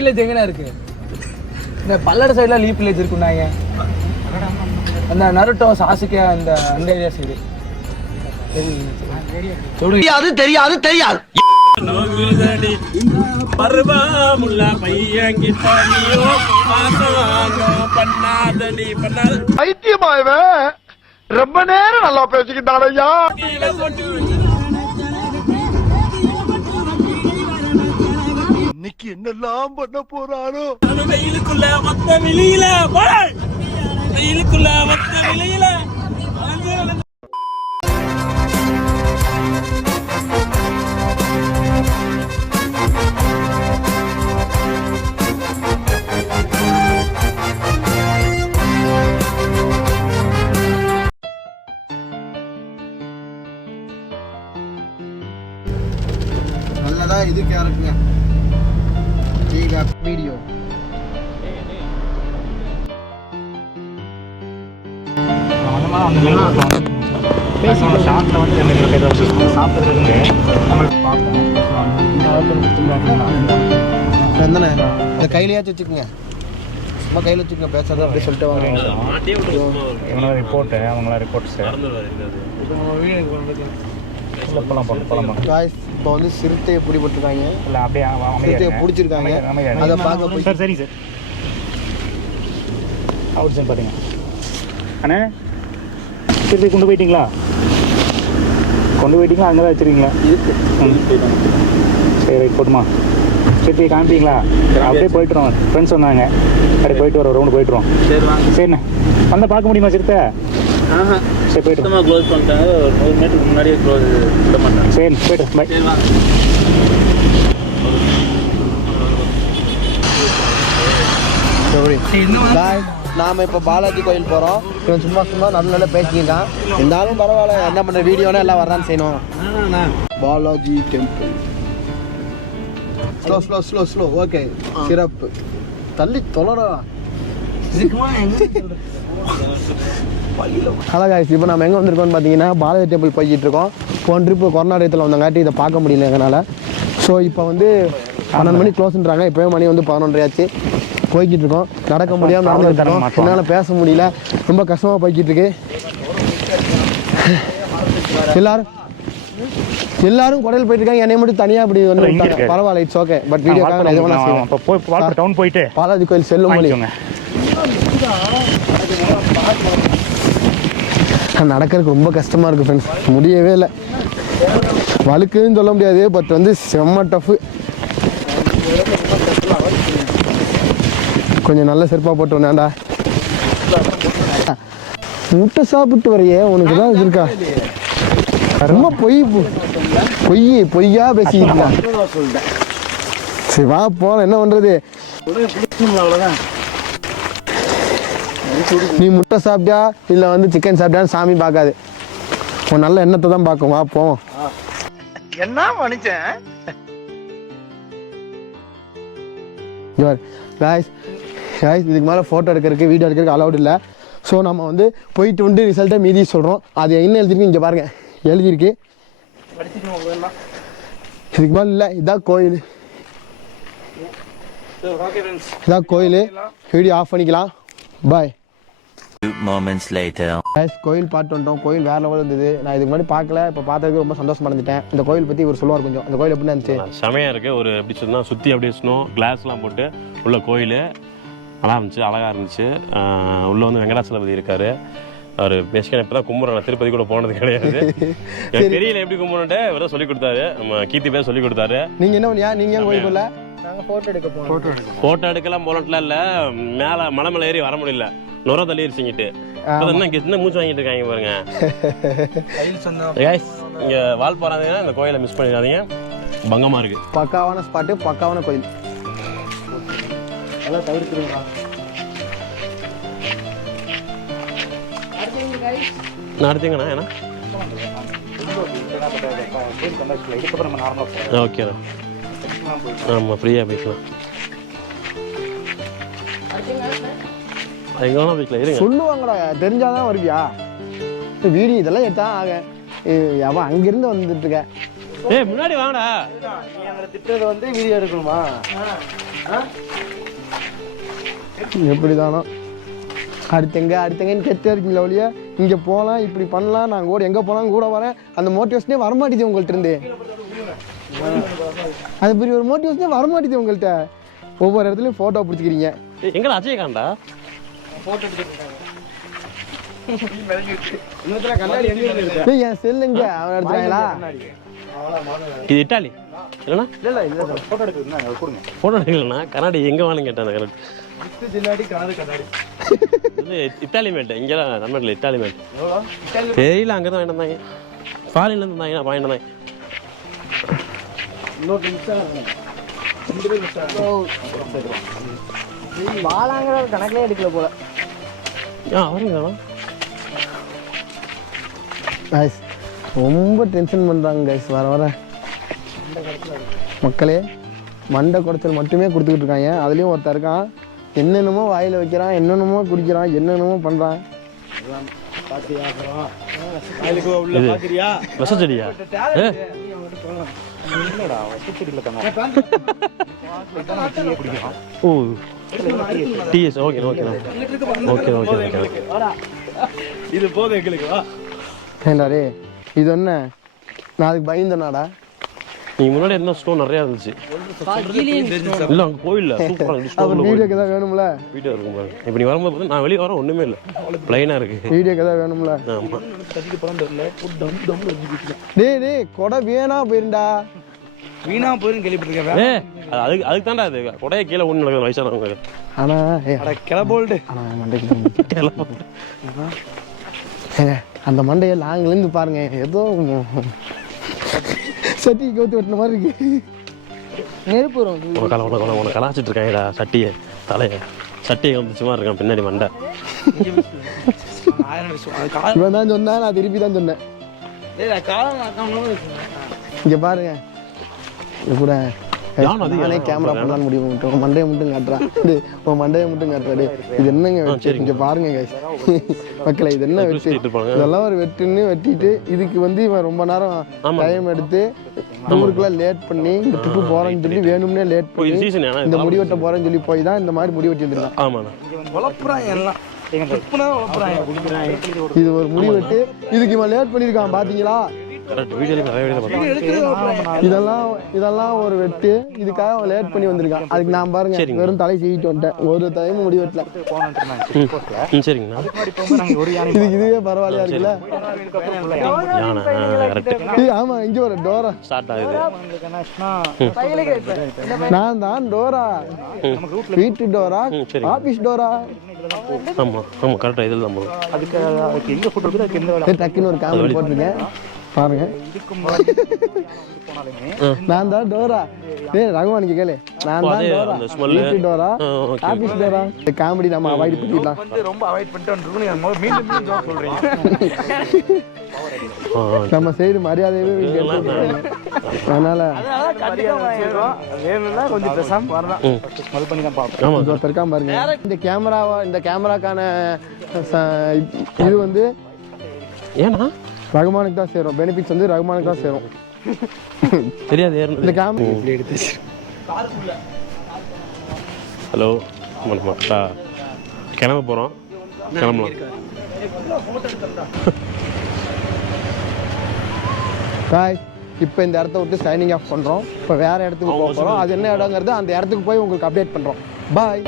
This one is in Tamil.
வில்லேஜ் எங்கண்ணா இருக்கு? இந்த பல்லட சைடுல லீப் வில்லேஜ் இருக்குன்னாங்க. அந்த நருட்டோ சாசுக்கே அந்த ஏரியா சைடு. தெரியாது பைத்தியமா இவன் ரொம்ப நேரம் நல்லா பேசிக்கிட்டான் ஐயா. இன்னைக்கு என்னெல்லாம் பண்ண போறாரோ. வெயிலுக்குள்ள மொத்த வெளியில நல்லதா இது கேரக்டருங்க வீடியோ இந்த கையிலையாச்சும் வச்சுக்கோங்க. சும்மா கையில் வச்சுக்கோங்க. பேசாத அப்படி சொல்லிட்டு வாங்க. ரிப்போர்ட்டு அவங்களா ரிப்போர்ட்ஸ் இப்போ வந்து சிறுத்தையை பிடிபட்டுருக்காங்க. இல்லை அப்படியே சிறுத்தையை பிடிச்சிருக்காங்க. அதை பார்க்க சார். சரி சார் அவுட் சார் பார்த்தீங்க அண்ணே. சிறுத்தை கொண்டு போயிட்டீங்களா? அங்கே தான் வச்சுருக்கீங்களா? சரி ரைட் போட்டுமா. சிறுத்தையை காமிப்பீங்களா? அப்படியே போயிட்டுருவோம். ஃப்ரெண்ட்ஸ் சொன்னாங்க அப்படியே போயிட்டு வர ரவுண்டு போயிட்டுருவோம். சரிண்ணே வந்தால் பார்க்க முடியுமா சிறுத்தை? சரி போய்ட்டு க்ளோஸ் பண்ணிட்டாங்க. 100 மீட்டருக்கு முன்னாடியே க்ளோஸ் விட மாட்டாங்க. சரி போய்ட்டு பை. நாம் இப்போ பாலாஜி கோயில் போகிறோம். இவன் சும்மா நல்ல பேசிக்கிட்டான். இருந்தாலும் பரவாயில்ல, என்ன பண்ணுற வீடியோனா எல்லாம் வரதான் செய்யணும். பாலாஜி டெம்பிள் ஸ்லோ ஓகே சிறப்பு. தள்ளி தொலைறா. ஹலோ காய்ஸ், இப்போ நம்ம எங்கே வந்திருக்கோம்னு பார்த்தீங்கன்னா பாலாஜி டெம்பிள் போய்கிட்டு இருக்கோம். போன ட்ரிப்பு கொரோனா டயத்தில் வந்தங்காட்டி இதை பார்க்க முடியல எங்களால். ஸோ இப்போ வந்து 12 மணி க்ளோஸ்ன்றாங்க. இப்போவே மணி வந்து 11:30 ஆச்சு. போய்கிட்டு இருக்கோம். நடக்க முடியாமல் நடந்துகிட்டு இருக்கோம். என்னால் பேச முடியல, ரொம்ப கஷ்டமாக போய்கிட்டு இருக்கு. எல்லாரும் கொடையில் போயிட்டு இருக்காங்க. என்னை மட்டும் தனியாக அப்படி வந்து பரவாயில்ல, இட்ஸ் ஓகே. பட் வீடியோக்காக நான் எதுவும் செய்வேன். டவுன் போயிட்டு பாலாஜி கோயில் செல்லும் மொழி நடக்கிறதுக்கு ரொம்ப கஷ்டமாக இருக்குது ஃப்ரெண்ட்ஸ். முடியவே இல்லை. வழுக்குன்னு சொல்ல முடியாது, பட் வந்து செம்ம டஃப்பு. கொஞ்சம் நல்ல செருப்பாக போட்டு வந்தாண்டா. முட்டை சாப்பிட்டு வரையே உனக்கு தான் இது இருக்கா? ரொம்ப பொய்யா பேசிக்கிட்டா. சரி வா போகலாம், என்ன பண்ணுறது? நீ முட்டை சாப்பிட்டியா இல்லை வந்து சிக்கன் சாப்பிட்டியான்னு சாமி பார்க்காது, உன் நல்ல எண்ணத்தை தான் பார்க்கும். வா போவோம். என்ன மனுஷன் இதுக்கு மேலே ஃபோட்டோ எடுக்கிறதுக்கு வீடியோ எடுக்கிறதுக்கு அலௌட் இல்லை. ஸோ நம்ம வந்து போயிட்டு வந்து ரிசல்ட்டை மீதி சொல்கிறோம். அது என்ன எழுதிருக்கு இங்கே பாருங்கள், எழுதியிருக்கு. இதுக்கு மேலே இல்லை. இதான் கோயில், வீடியோ ஆஃப் பண்ணிக்கலாம். பாய். கோயில் பார்த்து வந்துட்டோம். கோயில் வேற லெவல் இருந்தது. நான் இதுக்கு முன்னாடி பார்க்கல, இப்போ பார்த்ததுக்கு ரொம்ப சந்தோஷமா இருந்துட்டேன். இந்த கோயில் பற்றி ஒரு சொல்லுவார் கொஞ்சம். அந்த கோயில் எப்படி இருந்துச்சு? செமையாக இருக்குது. ஒரு எப்படி சொன்னால் சுற்றி அப்படியே ஸ்னோ கிளாஸ்லாம் போட்டு உள்ள கோயில் நல்லா இருந்துச்சு, அழகாக இருந்துச்சு. உள்ளே வந்து வெங்கடாச்சலபதி இருக்கார். அவர் பேசிக்கான இப்போ தான் கும்பிட்றேன். திருப்பதி கூட போனது கிடையாது. தெரியல எப்படி கும்பிடணுன்ட்டு இவர் தான் சொல்லிக் கொடுத்தாரு. நம்ம கீர்த்தி பேர் சொல்லிக் கொடுத்தாரு. நீங்கள் என்ன பண்ணியா? நீங்கள் கோயில் போகல? ஃபோட்டோ எடுக்கலாம் போலட்லாம் இல்லை. மேலே மலை மேலே ஏறி வர முடியல, நுர தள்ளிடுச்சுங்கிட்டு. என்ன மூச்சு வாங்கிட்டு இருக்காங்க பாருங்க. இங்க வால் போறாதீங்கன்னா இந்த கோயிலை மிஸ் பண்ணிடாதீங்க, பங்கமா இருக்கு. பக்காவான ஸ்பாட்டு, பக்காவான கோயில். எல்லாம் தவிர்த்துருங்களா? நடத்தீங்கண்ணா. ஏன்னா ஓகேண்ணா, ஆமாம் ஃப்ரீயாக பேசலாம். எங்கே வேணா போய்க்கலாம், இருங்க. சொல்லுவாங்கடா, தெரிஞ்சாதான் வருவியா? வீடியோ இதெல்லாம் எடுத்தா அவன் அங்கிருந்து வந்துட்டு இருக்க. முன்னாடி வாங்கடா. திட்டுறது வந்து வீடியோ எடுக்கணுமா? எப்படி தானோ அடுத்தங்கன்னு கேட்டே இருக்கீங்களா ஒழிய இங்கே போகலாம் இப்படி பண்ணலாம் நான் கூட எங்கே போனாலும் கூட வரேன் அந்த மோட்டிவேஷனே வரமாட்டேது உங்கள்கிட்ட இருந்து. அது பெரிய ஒரு மோட்டிவேஷனே வரமாட்டேது உங்கள்கிட்ட. ஒவ்வொரு இடத்துலையும் ஃபோட்டோ பிடிச்சிக்கிறீங்க. எங்கடா அஜய் காண்டா என் செல்லுங்க அவன் எடுத்துறாங்களா? இது இட்டாலி இல்லைண்ணா ஃபோட்டோ எடுக்கலண்ணா கண்ணாடி எங்கே வாங்க கேட்டேன் இது இத்தாலி மேட்டு இங்கெல்லாம் தமிழ்நாட்டில் இத்தாலி மேட் தெரியல அங்கே தான் வாங்கிட்டு வந்தாங்க ஃபாரின்லேருந்து வந்தாங்க வாங்கிட்டு வந்தாங்க வாழாங்கிற கணக்கிலே எடுக்கல போல. அவருங்கண்ணா கைஸ் ரொம்ப டென்ஷன் பண்ணுறாங்க கைஸ். வர வர மக்களே மண்டை குடைச்சல் மட்டுமே கொடுத்துக்கிட்டு இருக்காங்க. அதுலேயும் ஒருத்தர் இருக்கான் என்னென்னமோ வாயில் வைக்கிறான், என்னென்னமோ குடிக்கிறான், என்னென்னமோ பண்ணுறான். விஷச்செடியா ஓ டிஎஸ் okay okay okay okay okay இது போதும் எங்களுக்கு. ஏண்டாரே இது என்ன நான் அதுக்கு பயந்தேனாடா. நீங்கள் முன்னாடி என்ன ஸ்டோன் நிறையா இருந்துச்சு இல்லை அங்கே கோயிலில் சூப்பராக அப்புறம் வீடியோக்கு எதாவது வேணும்ல? வீடியோ இருக்கும் பாருங்க. இப்போ நீ வரும்போது பார்த்தா நான் வெளியே வரேன் ஒன்றுமே இல்லை ப்ளைனாக இருக்குது. வீடியோக்கு எதாவது வேணும்ல? ஆமாம் டேய் கொடை வீணா போயிருண்டா. வீணா போயிருந்து கேள்விப்பட்டிருக்கேன். அதுக்கு தாண்டா அது கொடையை கீழே ஒன்று நடக்குது வயசானவங்க. ஆனால் கிளபோல்டு ஆனால் மண்டைக்கு அந்த மண்டையை லாங்கிலேருந்து பாருங்க ஏதோ சட்டி கவுத்து வெட்டின மாதிரி இருக்கு. நெருப்பு வரும். உனக்கு கலாச்சிட்டு இருக்காங்கடா சட்டியை தலையை சட்டியை வந்து சும்மா இருக்கான் பின்னாடி மண்டை. இவன் தான் சொன்னா நான் திருப்பி தான் சொன்னேன். இங்க பாருங்க இது கூட நானே கேமரா பண்ணலான்னு முடிவு பண்ணிட்டேன். உன் மண்டையை மட்டும் காட்டுறான். உன் மண்டையை மட்டும் காட்டுறாரு. இது என்னங்க வெட்டு? இங்க பாருங்க guys. மக்களே இது என்ன வெட்டு? இதெல்லாம் ஒரு வெட்டுன்னு வெட்டிட்டு இதுக்கு வந்து இவன் ரொம்ப நேரம் டைம் எடுத்து ஊருக்குள்ள லேட் பண்ணி இந்த ட்ரிப்பு போறேன்னு சொல்லி வேணும்னே லேட் பண்ணி இந்த முடி வெட்ட போறேன்னு சொல்லி போய் தான் இந்த மாதிரி முடி வெட்டி வந்துருக்கான். ஆமாண்ணா இது ஒரு முடி வெட்டு. இதுக்கு இவன் லேட் பண்ணிருக்கான் பாத்தீங்களா? இதெல்லாம் ஒரு வெட்டு. இதுக்காக அவன் லேட் பண்ணி வந்திருக்கான். அதுக்கு நான் பாருங்க வெறும் தலை செய்யிட்டு வந்துட்டேன். ஒரு டைம் முடி வெட்டல. சரிங்கண்ணா இதுவே பரவாயில்லையா இருக்குல்ல? ஆமா இங்க ஒரு டோரா ஸ்டார்ட் ஆகுது. நான் தான் டோரா வீட்டு டோரா ஆபீஸ் டோரா. ஆமா ஆமா கரெக்டா இதில் தான் போகும். அதுக்கு எங்க போட்டோ இருக்குது அதுக்கு எந்த வேலை டக்குன்னு ஒரு காமெடி போட்டிருக்கேன் பாருங்க. நான் தான் டோரா. டேய் ரகுமானுக்கு கேளு. நான் தான் டோரா வீட்டு டோரா ஆபீஸ் டோரா. இந்த காமெடி நம்ம அவாய்ட் பண்ணிடலாம். வந்து ரொம்ப அவாய்ட் பண்ணிட்டு வந்துருக்கோம். மீண்டும் மீண்டும் ஜோக் சொல்றீங்க. நம்ம சைடு மரியாதையவே அதனால வேணும்னா கொஞ்சம் பேசாம வரலாம். ஸ்மெல் பண்ணி தான் பார்ப்போம். ஒருத்தர் இருக்கான் பாருங்க. இந்த கேமராக்கான இது வந்து ஏன்னா ரகுமானுக்கு தான் சேரும். பெனிஃபிட்ஸ் வந்து ரகுமானுக்கு தான் சேரும். தெரியாது இந்த கேமரா எடுத்து ஹலோ மக்களா கிளம்ப போகிறோம். கிளம்பலாம். பாய். இப்போ இந்த இடத்த விட்டு சைனிங் ஆஃப் பண்ணுறோம். இப்போ வேறு இடத்துக்கு போக போகிறோம். அது என்ன இடங்கிறது அந்த இடத்துக்கு போய் உங்களுக்கு அப்டேட் பண்ணுறோம். பாய்.